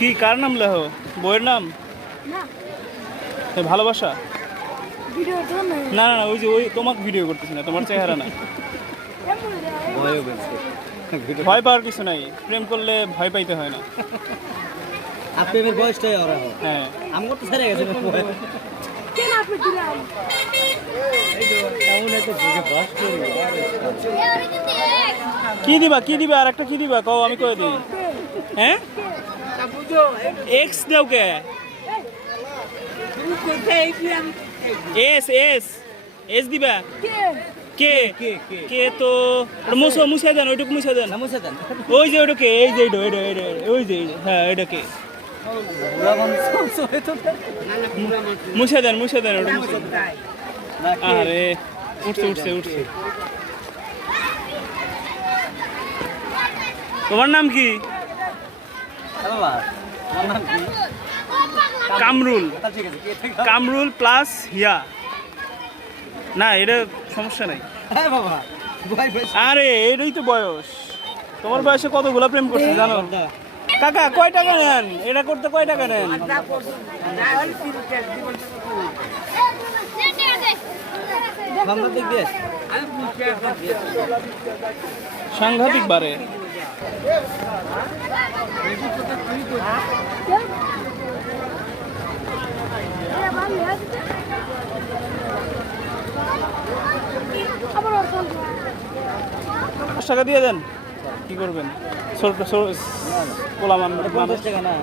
কি কার নাম লেখো? বইয়ের নাম? ভালোবাসা? না না না, ওই যে ওই তোমাকে ভিডিও করতেছি না, তোমার চেহারা না। ভয় পাওয়ার কিছু নাই, প্রেম করলে ভয় পাইতে হয় না। প্রেমের বয়সটাই ওরা। হ্যাঁ, আমি তো ছেড়ে গেছে কি দিবা কি দিবা, আর একটা কি দিবা কও, আমি কয়ে দিই। হ্যাঁ, এক্স দেও কে? এস এস এস দিবা? কে কে তো মুছো মুছে দেন, ওইটুকু মুছে দেন। ওই যে ওইটা কে? এই যে ওই যে, হ্যাঁ এটা কে? মুছে দেন ওটা মুছে দেন। আরে উঠছে। তোমার নাম কি? কামরুল প্লাস হিয়া। না, এটা সমস্যা নাই। আরে এটাই তো বয়স। তোমার বয়সে কতগুলা প্রেম করছে জানো? কাকা কয় টাকা নেন? এটা করতে কয় টাকা নেন? সাংঘাতিক বারে। টাকা দিয়ে দেন, কি করবেন? ছোট পোলামান 50 টাকা না।